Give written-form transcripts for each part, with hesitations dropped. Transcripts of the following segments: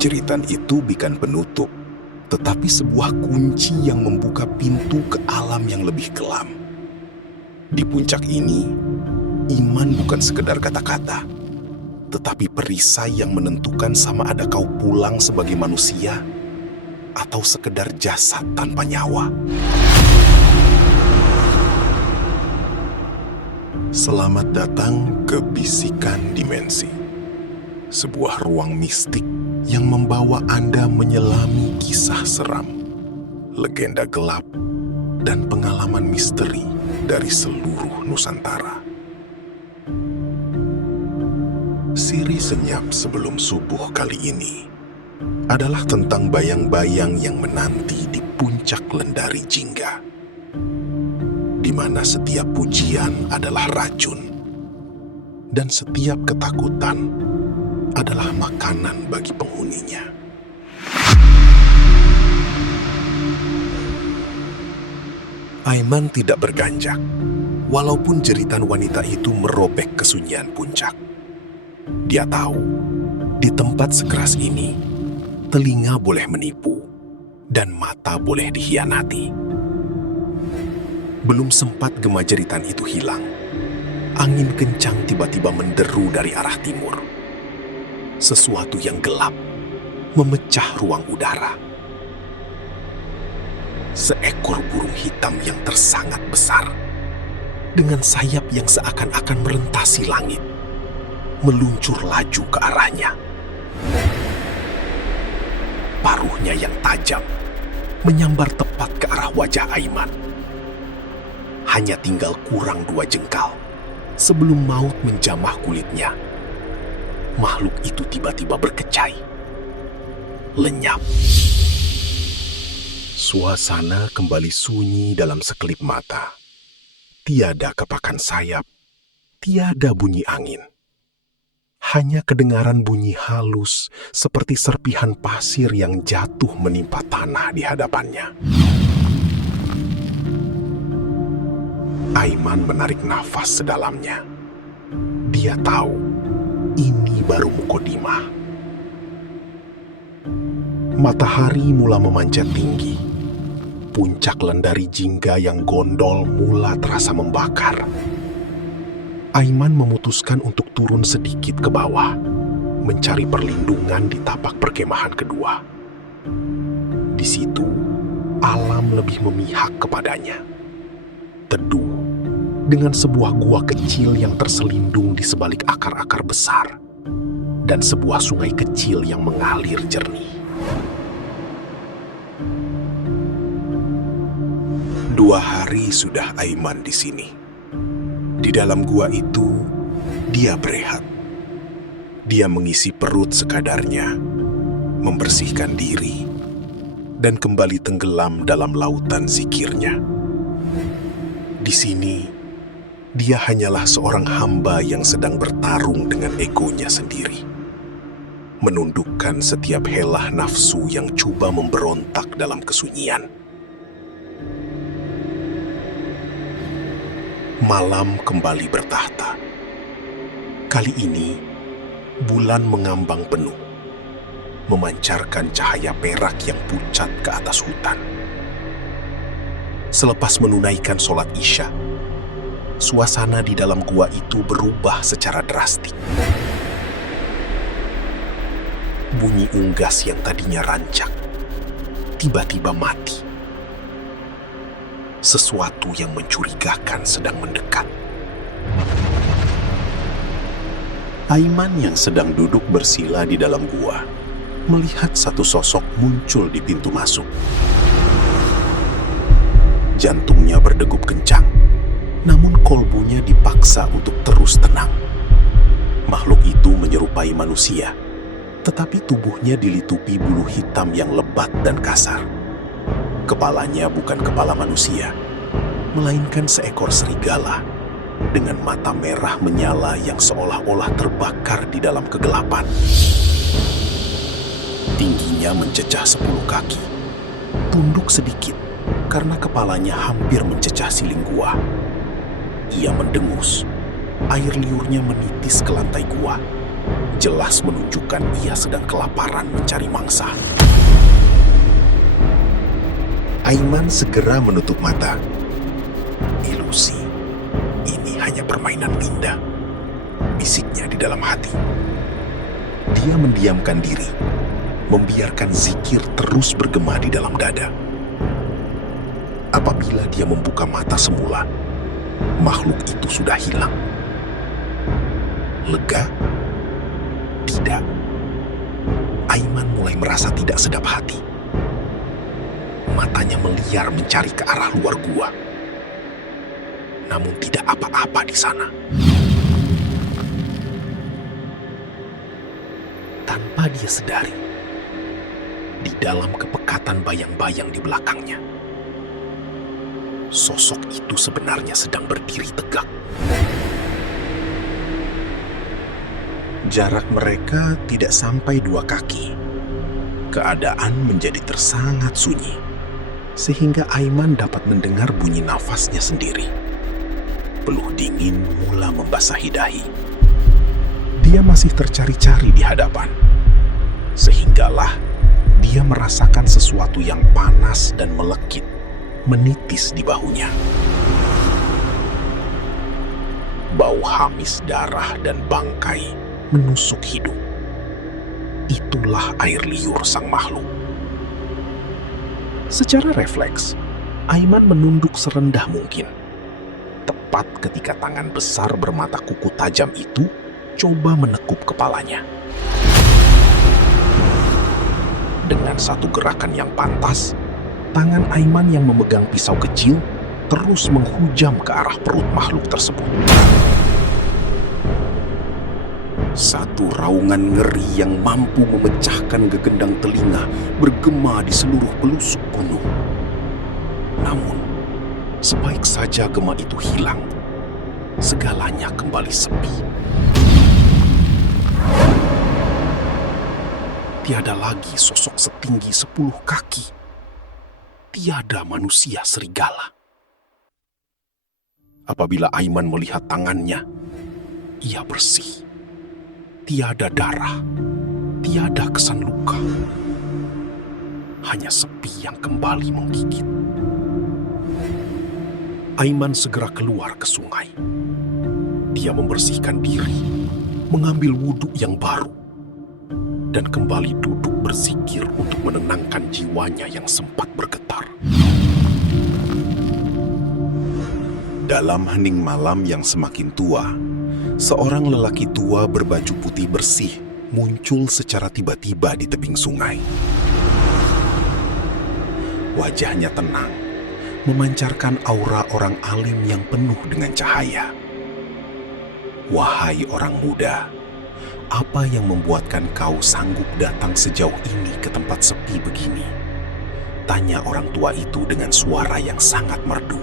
Jeritan itu bukan penutup, tetapi sebuah kunci yang membuka pintu ke alam yang lebih kelam. Di puncak ini, iman bukan sekedar kata-kata, tetapi perisai yang menentukan sama ada kau pulang sebagai manusia atau sekedar jasad tanpa nyawa. Selamat datang ke Bisikan Dimensi, sebuah ruang mistik yang membawa Anda menyelami kisah seram, legenda gelap, dan pengalaman misteri dari seluruh Nusantara. Siri senyap sebelum subuh kali ini adalah tentang bayang-bayang yang menanti di puncak Lendari Jingga, di mana setiap pujian adalah racun dan setiap ketakutan adalah makanan bagi penghuninya. Aiman tidak berganjak, walaupun jeritan wanita itu merobek kesunyian puncak. Dia tahu, di tempat sekeras ini, telinga boleh menipu dan mata boleh dikhianati. Belum sempat gema jeritan itu hilang, angin kencang tiba-tiba menderu dari arah timur. Sesuatu yang gelap memecah ruang udara. Seekor burung hitam yang tersangat besar, dengan sayap yang seakan-akan merentasi langit, meluncur laju ke arahnya. Paruhnya yang tajam menyambar tepat ke arah wajah Aiman. Hanya tinggal kurang 2 jengkal sebelum maut menjamah kulitnya. Makhluk itu tiba-tiba berkecai, lenyap. Suasana kembali sunyi dalam sekelip mata. Tiada kepakan sayap, tiada bunyi angin. Hanya kedengaran bunyi halus seperti serpihan pasir yang jatuh menimpa tanah di hadapannya. Aiman menarik nafas sedalamnya. Dia tahu ini baru mukodimah. Matahari mula memanjat tinggi. Puncak Lendari Jingga yang gondol mula terasa membakar. Aiman memutuskan untuk turun sedikit ke bawah, mencari perlindungan di tapak perkemahan kedua. Di situ, alam lebih memihak kepadanya. Teduh, dengan sebuah gua kecil yang terselindung di sebalik akar-akar besar, dan sebuah sungai kecil yang mengalir jernih. 2 hari sudah Aiman di sini. Di dalam gua itu, dia berehat. Dia mengisi perut sekadarnya, membersihkan diri, dan kembali tenggelam dalam lautan zikirnya. Di sini, dia hanyalah seorang hamba yang sedang bertarung dengan egonya sendiri, menundukkan setiap helah nafsu yang coba memberontak dalam kesunyian. Malam kembali bertahta. Kali ini, bulan mengambang penuh, memancarkan cahaya perak yang pucat ke atas hutan. Selepas menunaikan sholat Isya, suasana di dalam gua itu berubah secara drastik. Bunyi unggas yang tadinya rancak, tiba-tiba mati. Sesuatu yang mencurigakan sedang mendekat. Aiman yang sedang duduk bersila di dalam gua, melihat satu sosok muncul di pintu masuk. Jantungnya berdegup kencang, namun kolbunya dipaksa untuk terus tenang. Makhluk itu menyerupai manusia, tetapi tubuhnya dilitupi bulu hitam yang lebat dan kasar. Kepalanya bukan kepala manusia, melainkan seekor serigala dengan mata merah menyala yang seolah-olah terbakar di dalam kegelapan. Tingginya mencecah 10 kaki, tunduk sedikit karena kepalanya hampir mencecah siling gua. Ia mendengus, air liurnya menitis ke lantai gua. jelas menunjukkan ia sedang kelaparan mencari mangsa. Aiman segera menutup mata. Ilusi, ini hanya permainan Linda, bisiknya di dalam hati. Dia mendiamkan diri, membiarkan zikir terus bergema di dalam dada. Apabila dia membuka mata semula, makhluk itu sudah hilang. Lega? Tidak. Aiman mulai merasa tidak sedap hati. Matanya meliar mencari ke arah luar gua. Namun tidak apa-apa di sana. Tanpa dia sadari, di dalam kepekatan bayang-bayang di belakangnya, sosok itu sebenarnya sedang berdiri tegak. Jarak mereka tidak sampai 2 kaki. Keadaan menjadi tersangat sunyi, sehingga Aiman dapat mendengar bunyi nafasnya sendiri. Peluh dingin mula membasahi dahi. Dia masih tercari-cari di hadapan, sehinggalah dia merasakan sesuatu yang panas dan melekit menitis di bahunya. Bau hamis darah dan bangkai menusuk hidung. Itulah air liur sang makhluk. Secara refleks, Aiman menunduk serendah mungkin. Tepat ketika tangan besar bermata kuku tajam itu coba menekuk kepalanya. Dengan satu gerakan yang pantas, tangan Aiman yang memegang pisau kecil terus menghujam ke arah perut makhluk tersebut. Satu raungan ngeri yang mampu memecahkan gegendang telinga bergema di seluruh pelusuk gunung. Namun, sebaik saja gema itu hilang, segalanya kembali sepi. Tiada lagi sosok setinggi 10 kaki. Tiada manusia serigala. Apabila Aiman melihat tangannya, ia bersih. Tiada darah, tiada kesan luka. Hanya sepi yang kembali menggigit. Aiman segera keluar ke sungai. Dia membersihkan diri, mengambil wudhu yang baru, dan kembali duduk berzikir untuk menenangkan jiwanya yang sempat bergetar. Dalam hening malam yang semakin tua, seorang lelaki tua berbaju putih bersih muncul secara tiba-tiba di tebing sungai. Wajahnya tenang, memancarkan aura orang alim yang penuh dengan cahaya. Wahai orang muda, apa yang membuatkan kau sanggup datang sejauh ini ke tempat sepi begini? Tanya orang tua itu dengan suara yang sangat merdu.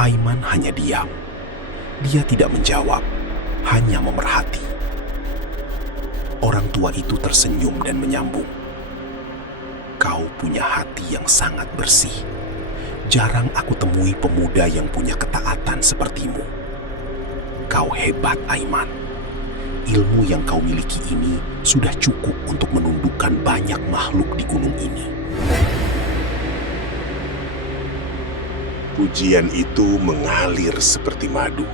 Aiman hanya diam. Dia tidak menjawab, hanya memerhati. Orang tua itu tersenyum dan menyambung. Kau punya hati yang sangat bersih. Jarang aku temui pemuda yang punya ketaatan sepertimu. Kau hebat, Aiman. Ilmu yang kau miliki ini sudah cukup untuk menundukkan banyak makhluk di gunung ini. Pujian itu mengalir seperti madu.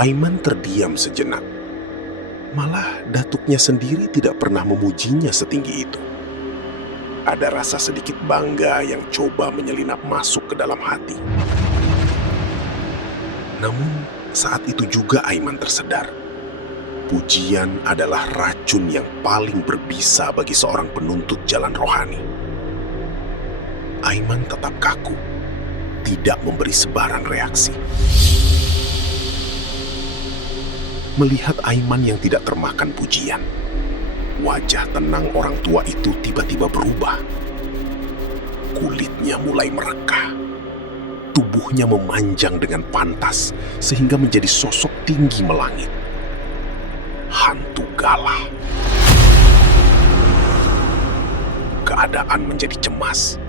Aiman terdiam sejenak. Malah datuknya sendiri tidak pernah memujinya setinggi itu. Ada rasa sedikit bangga yang coba menyelinap masuk ke dalam hati. Namun saat itu juga Aiman tersedar. Pujian adalah racun yang paling berbisa bagi seorang penuntut jalan rohani. Aiman tetap kaku, tidak memberi sebarang reaksi. Melihat Aiman yang tidak termakan pujian, wajah tenang orang tua itu tiba-tiba berubah. Kulitnya mulai merekah. Tubuhnya memanjang dengan pantas sehingga menjadi sosok tinggi melangit. Hantu galah. Keadaan menjadi cemas.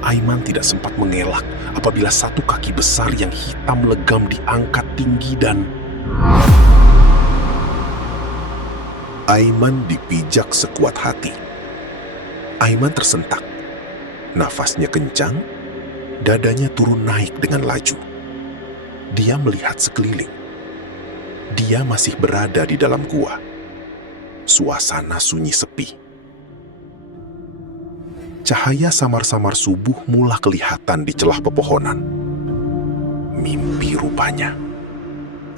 Aiman tidak sempat mengelak apabila satu kaki besar yang hitam legam diangkat tinggi dan Aiman dipijak sekuat hati. Aiman tersentak. Nafasnya kencang, dadanya turun naik dengan laju. Dia melihat sekeliling. Dia masih berada di dalam gua. Suasana sunyi sepi. Cahaya samar-samar subuh mula kelihatan di celah pepohonan. Mimpi rupanya.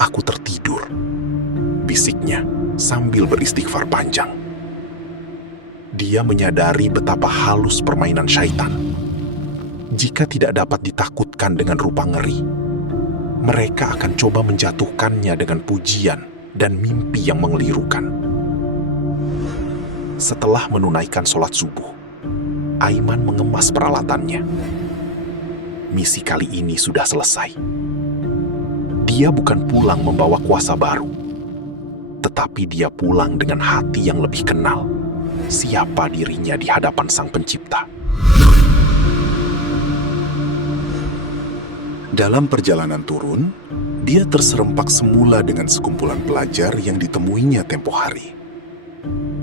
Aku tertidur, bisiknya sambil beristighfar panjang. Dia menyadari betapa halus permainan syaitan. Jika tidak dapat ditakutkan dengan rupa ngeri, mereka akan coba menjatuhkannya dengan pujian dan mimpi yang mengelirukan. Setelah menunaikan sholat subuh, Aiman mengemas peralatannya. Misi kali ini sudah selesai. Dia bukan pulang membawa kuasa baru, tetapi dia pulang dengan hati yang lebih kenal siapa dirinya di hadapan Sang Pencipta. Dalam perjalanan turun, dia terserempak semula dengan sekumpulan pelajar yang ditemuinya tempo hari.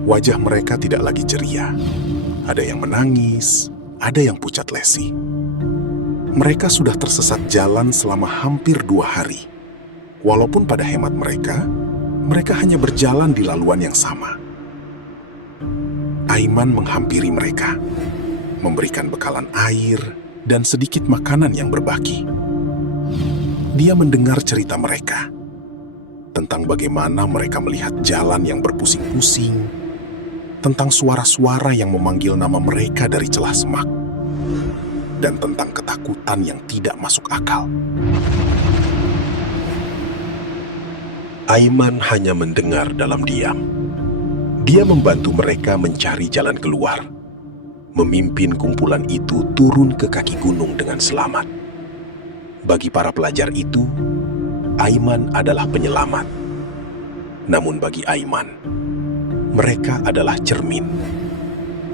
Wajah mereka tidak lagi ceria. Ada yang menangis, ada yang pucat lesi. Mereka sudah tersesat jalan selama hampir 2 hari. Walaupun pada hemat mereka hanya berjalan di laluan yang sama. Aiman menghampiri mereka, memberikan bekalan air dan sedikit makanan yang berbagi. Dia mendengar cerita mereka, tentang bagaimana mereka melihat jalan yang berpusing-pusing, tentang suara-suara yang memanggil nama mereka dari celah semak, dan tentang ketakutan yang tidak masuk akal. Aiman hanya mendengar dalam diam. Dia membantu mereka mencari jalan keluar, memimpin kumpulan itu turun ke kaki gunung dengan selamat. Bagi para pelajar itu, Aiman adalah penyelamat. Namun bagi Aiman, mereka adalah cermin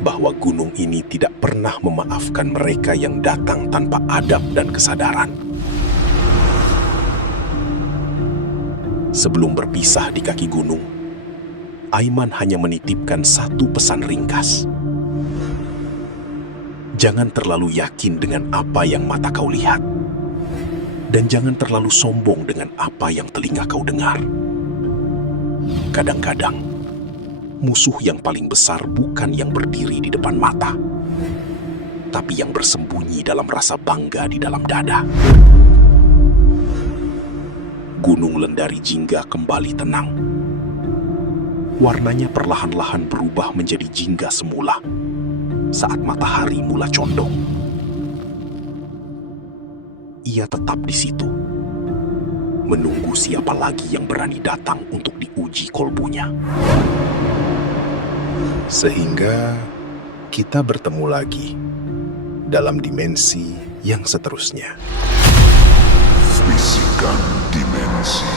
bahwa gunung ini tidak pernah memaafkan mereka yang datang tanpa adab dan kesadaran. Sebelum berpisah di kaki gunung, Aiman hanya menitipkan satu pesan ringkas. Jangan terlalu yakin dengan apa yang mata kau lihat, dan jangan terlalu sombong dengan apa yang telinga kau dengar. Kadang-kadang, musuh yang paling besar bukan yang berdiri di depan mata, tapi yang bersembunyi dalam rasa bangga di dalam dada. Gunung Lendari Jingga kembali tenang. Warnanya perlahan-lahan berubah menjadi jingga semula saat matahari mula condong. Ia tetap di situ, menunggu siapa lagi yang berani datang untuk diuji kolbunya. Sehingga kita bertemu lagi dalam dimensi yang seterusnya. Bisikan dimensi.